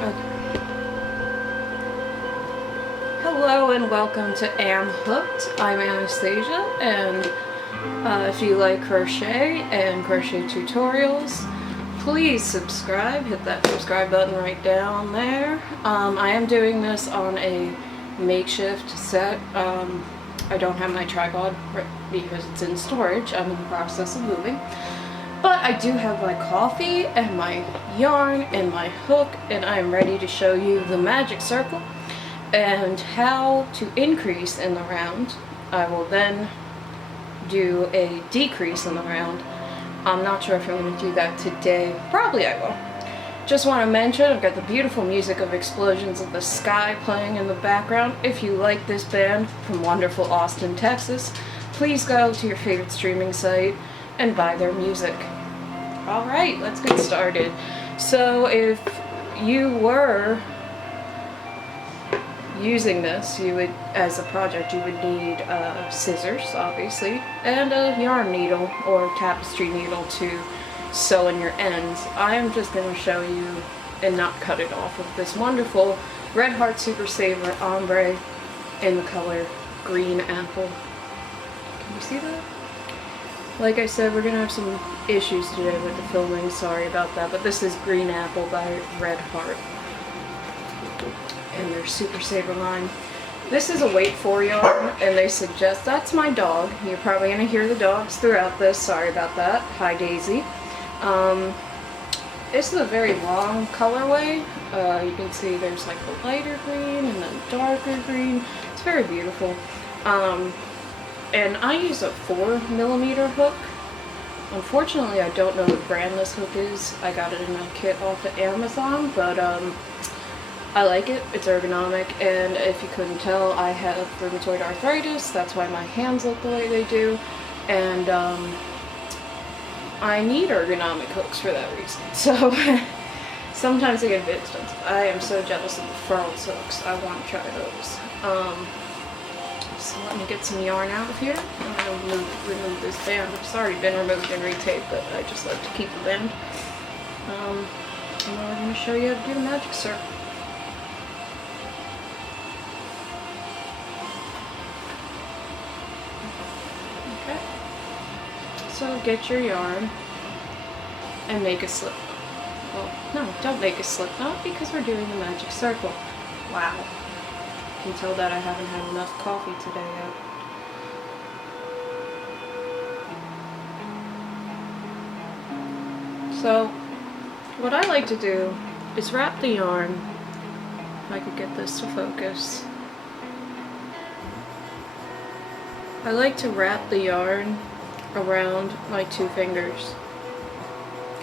Okay. Hello and welcome to Am Hooked. I'm Anastasia, and if you like crochet and crochet tutorials, please subscribe. Hit that subscribe button right down there. I am doing this on a makeshift set. I don't have my tripod because it's in storage. I'm in the process of moving. But I do have my coffee and my yarn and my hook, and I'm ready to show you the magic circle and how to increase in the round. I will then do a decrease in the round. I'm not sure if I'm going to do that today. Probably I will. Just want to mention, I've got the beautiful music of Explosions of the Sky playing in the background. If you like this band from wonderful Austin, Texas, please go to your favorite streaming site and buy their music. Alright, let's get started. So if you were using this, you would, as a project, you would need scissors, obviously, and a yarn needle or tapestry needle to sew in your ends. I am just going to show you and not cut it off with this wonderful Red Heart Super Saver ombre in the color Green Apple. Can you see that? Like I said, we're going to have some issues today with the filming, sorry about that, but this is Green Apple by Red Heart and their Super Saver line. This is a wait for yarn, and they suggest, that's my dog, you're probably going to hear the dogs throughout this, sorry about that, hi Daisy. This is a very long colorway. You can see there's like a lighter green and then darker green. It's very beautiful. And I use a 4mm hook. Unfortunately, I don't know what brand this hook is. I got it in a kit off of Amazon, but I like it. It's ergonomic, and if you couldn't tell, I have rheumatoid arthritis. That's why my hands look the way they do, and I need ergonomic hooks for that reason. So sometimes they get a bit expensive. I am so jealous of the Furls hooks. I want to try those. So let me get some yarn out of here. I'm going to remove this band. It's already been removed and retaped, but I just like to keep the band. And then we're going to show you how to do the magic circle. Okay. So get your yarn and make a slip knot. Well, no, don't make a slip knot because we're doing the magic circle. Wow. You can tell that I haven't had enough coffee today yet. So, what I like to do is wrap the yarn, if I could get this to focus. I like to wrap the yarn around my two fingers.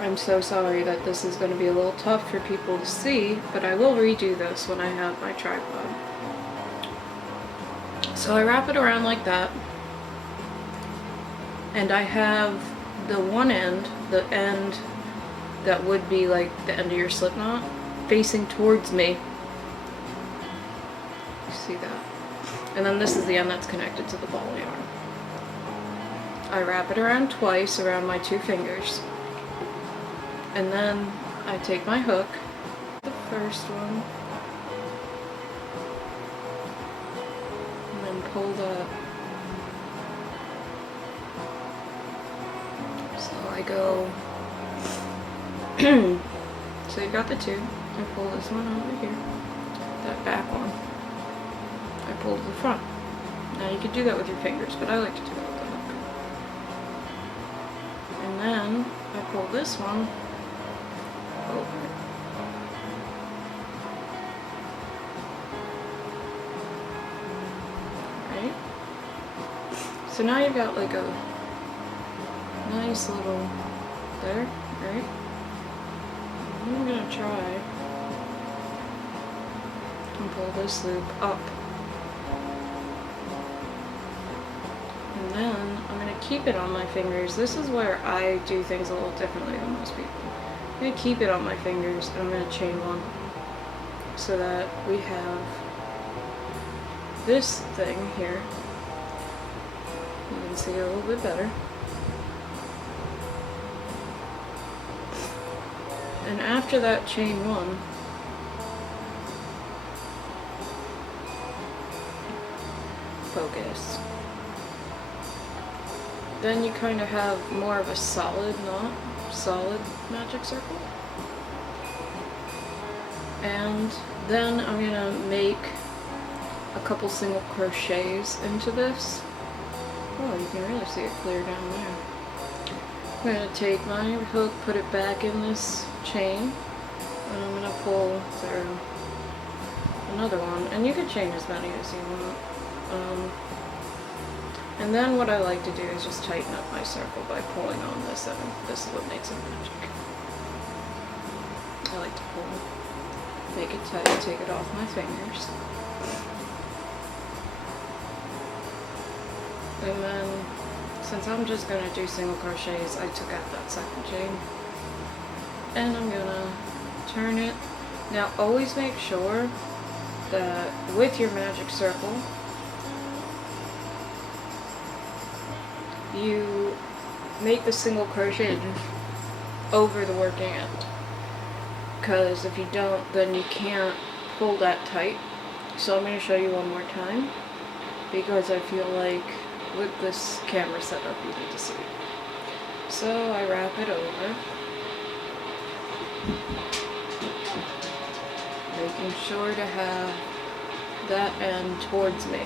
I'm so sorry that this is going to be a little tough for people to see, but I will redo this when I have my tripod. So I wrap it around like that, and I have the one end, the end that would be like the end of your slip knot, facing towards me. You see that? And then this is the end that's connected to the ball yarn. I wrap it around twice around my two fingers, and then I take my hook, the first one, pull that. So I go so you got the two. I pull this one over here, that back one. I pull the front. Now you could do that with your fingers, but I like to do it with the hook. And then I pull this one over. So now you've got like a nice little there, right? And I'm gonna try and pull this loop up. And then I'm gonna keep it on my fingers. This is where I do things a little differently than most people. I'm gonna keep it on my fingers, and I'm gonna chain one so that we have this thing here. You can see it a little bit better. And after that chain one, focus. Then you kind of have more of a solid knot, solid magic circle. And then I'm gonna make a couple single crochets into this. Oh, you can really see it clear down there. I'm gonna take my hook, put it back in this chain, and I'm gonna pull through another one. And you can chain as many as you want. And then what I like to do is just tighten up my circle by pulling on this, and this is what makes it magic. I like to pull, make it tight, take it off my fingers. And then, since I'm just going to do single crochets, I took out that second chain. And I'm going to turn it. Now always make sure that with your magic circle, you make the single crochet over the working end. Because if you don't, then you can't pull that tight. So I'm going to show you one more time, because I feel like with this camera setup you need to see it. So I wrap it over, making sure to have that end towards me.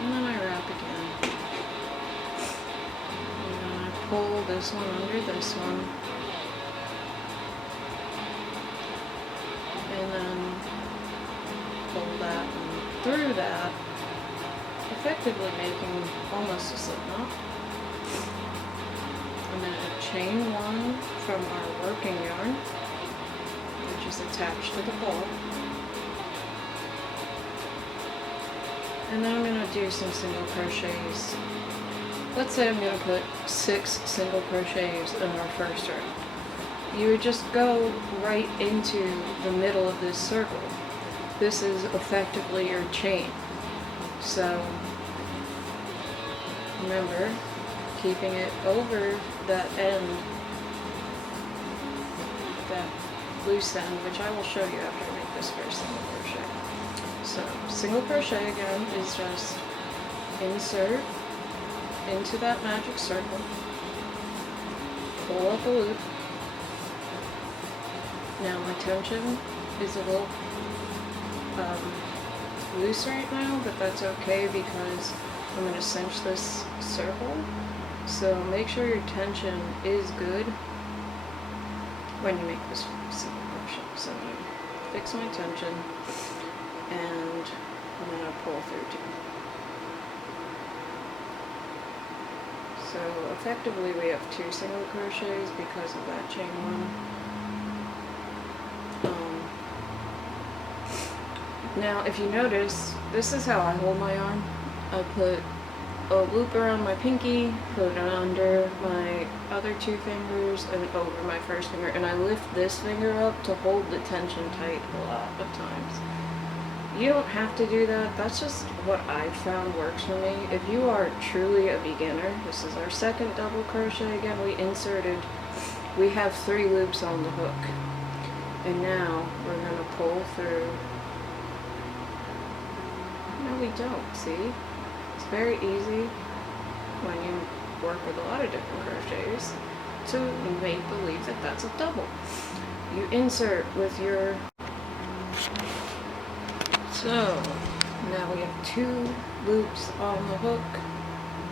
And then I wrap again. And then I pull this one under this one. And then pull that one through that, effectively making almost a slip knot. I'm going to chain one from our working yarn, which is attached to the ball. And then I'm going to do some single crochets. Let's say I'm going to put 6 single crochets in our first round. You would just go right into the middle of this circle. This is effectively your chain. So remember, keeping it over that end, that loose end, which I will show you after I make this first single crochet. So single crochet again is just insert into that magic circle, pull up a loop. Now my tension is a little loose right now, but that's okay because I'm going to cinch this circle. So make sure your tension is good when you make this single crochet. So I'm going to fix my tension, and I'm going to pull through too. So effectively we have 2 single crochets because of that chain one. Now if you notice, this is how I hold my arm. I put a loop around my pinky, put it under my other 2 fingers, and over my first finger, and I lift this finger up to hold the tension tight a lot of times. You don't have to do that, that's just what I found works for me. If you are truly a beginner, this is our second double crochet. Again, we have 3 loops on the hook, and now we're going to pull through. No, we don't, see? It's very easy when you work with a lot of different crochets to make believe that that's a double. You insert with your... So, now we have 2 loops on the hook.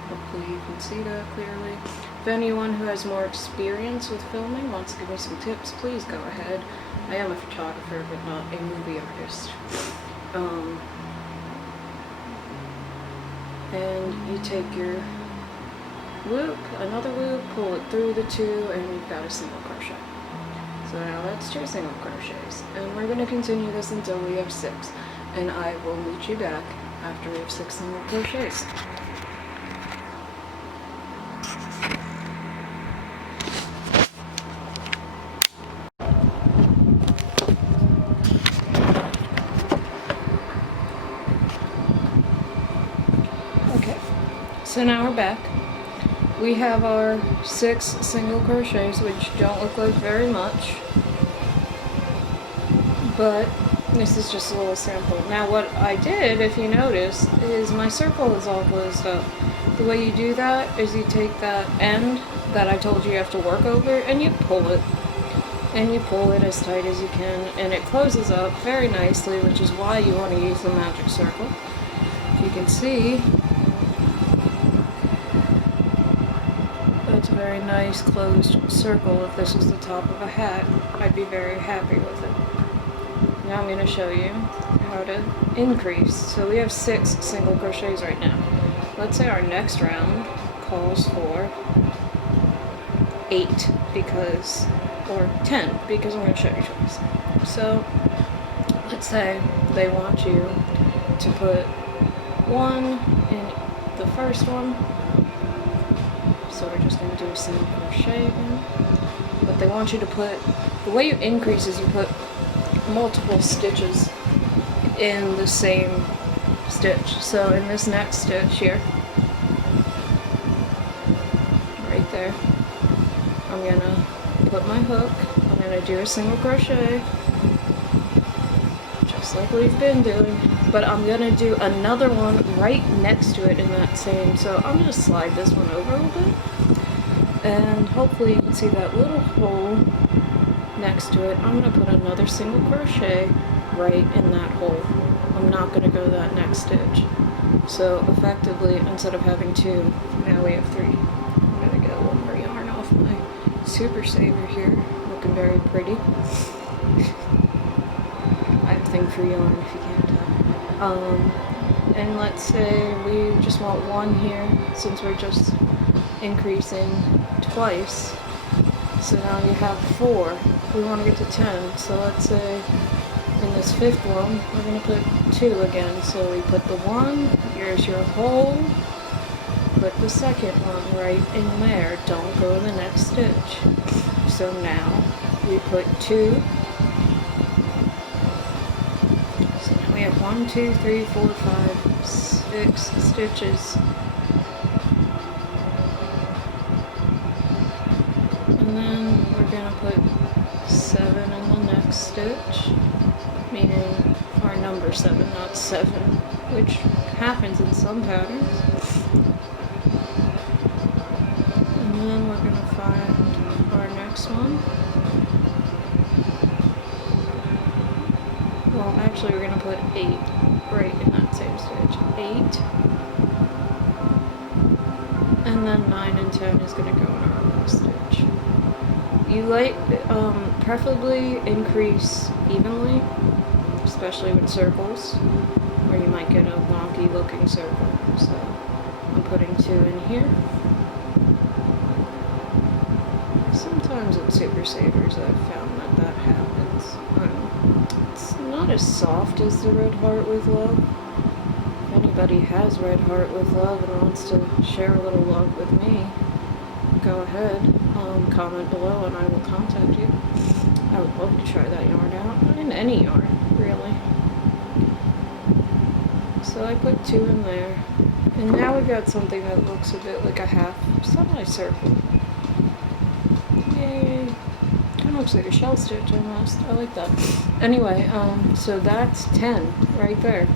Hopefully you can see that clearly. If anyone who has more experience with filming wants to give me some tips, please go ahead. I am a photographer, but not a movie artist. And you take your loop, another loop, pull it through the 2, and you've got a single crochet. So now that's 2 single crochets. And we're going to continue this until we have 6. And I will meet you back after we have 6 single crochets. So now we're back. We have our 6 single crochets, which don't look like very much, but This is just a little sample. Now what I did, if you notice, is my circle is all closed up. The way you do that is you take that end that I told you have to work over and you pull it. And you pull it as tight as you can, and it closes up very nicely, which is why you want to use the magic circle. If you can see, that's a very nice closed circle. If this was the top of a hat, I'd be very happy with it. Now I'm going to show you how to increase. So we have 6 single crochets right now. Let's say our next round calls for 8 because, or 10 because I'm going to show you twice. So let's say they want you to put 1 in the first one. So we're just going to do a single crochet again. But they want you to put, the way you increase is you put multiple stitches in the same stitch. So in this next stitch here, right there, I'm going to put my hook, I'm going to do a single crochet, just like we've been doing, but I'm going to do another one right next to it in that same, so I'm going to slide this one over a little bit, and hopefully you can see that little hole next to it. I'm going to put another single crochet right in that hole. I'm not going to go that next stitch. So effectively, instead of having 2, now we have 3. I'm going to get a little more yarn off my Super Saver here, looking very pretty. I have a thing for yarn if you can't tell. And let's say we just want 1 here, since we're just increasing twice. So now you have 4. We want to get to 10. So let's say in this 5th one, we're going to put 2 again. So we put the 1, here's your hole, put the second one right in there. Don't go to the next stitch. So now we put 2. So now we have 1, 2, 3, 4, 5, 6 stitches. And then we're going to put 7 in the next stitch, meaning our number 7, not 7, which happens in some patterns. And then we're going to find our next one. Well, actually we're going to put 8 right in that same stitch. 8. And then 9 and 10 is going to go in our last stitch. You preferably increase evenly, especially with circles, or you might get a wonky looking circle. So I'm putting 2 in here. Sometimes with Super Savers I've found that happens. It's not as soft as the Red Heart with Love. If anybody has Red Heart with Love and wants to share a little love with me, go ahead, comment below and I will contact you. I would love to try that yarn out, in any yarn, really. So I put 2 in there, and now we've got something that looks a bit like a half semicircle. Yay! Kind of looks like a shell stitch almost. I like that. Anyway, so that's 10 right there,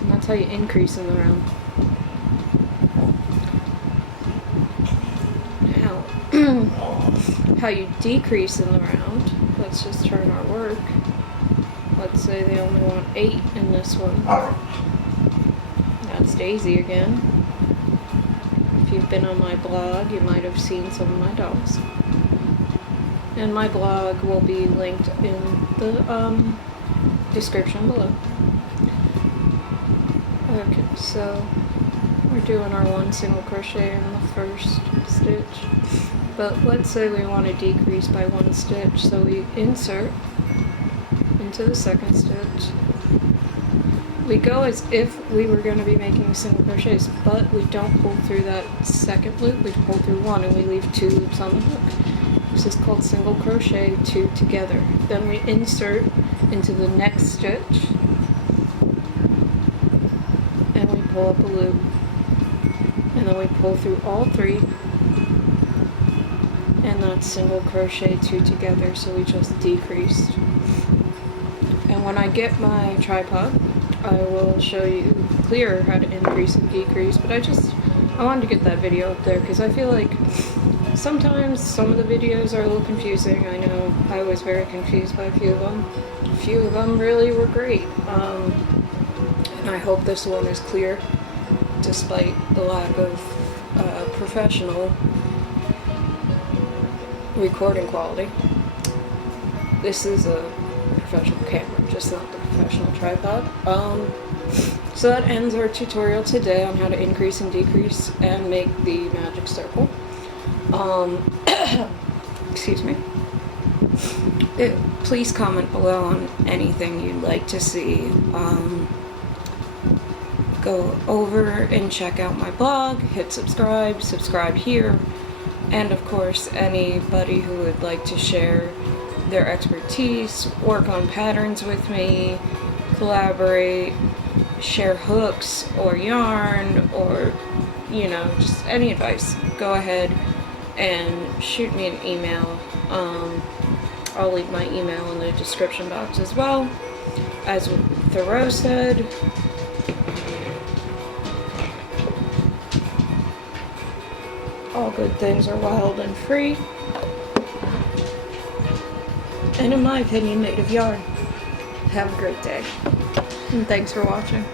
and that's how you increase in the round. How you decrease in the round, let's just turn our work. Let's say they only want 8 in this one. That's Daisy again. If you've been on my blog, you might have seen some of my dolls. And my blog will be linked in the description below. Okay, so we're doing our 1 single crochet in the first stitch. But let's say we want to decrease by 1 stitch, so we insert into the second stitch. We go as if we were going to be making single crochets, but we don't pull through that second loop, we pull through 1 and we leave 2 loops on the hook. This is called single crochet 2 together. Then we insert into the next stitch and we pull up a loop, and then we pull through all 3. And that's single crochet 2 together, so we just decreased. And when I get my tripod, I will show you clearer how to increase and decrease, but I wanted to get that video up there because I feel like sometimes some of the videos are a little confusing. I know I was very confused by a few of them. A few of them really were great. And I hope this one is clear despite the lack of professional recording quality. This is a professional camera, just not the professional tripod. So that ends our tutorial today on how to increase and decrease and make the magic circle. Excuse me. Please comment below on anything you'd like to see. Go over and check out my blog, hit subscribe here, and of course anybody who would like to share their expertise, work on patterns with me, collaborate, share hooks or yarn, or just any advice, go ahead and shoot me an email. I'll leave my email in the description box as well. As Thoreau said, all good things are wild and free, and in my opinion, made of yarn. Have a great day, and thanks for watching.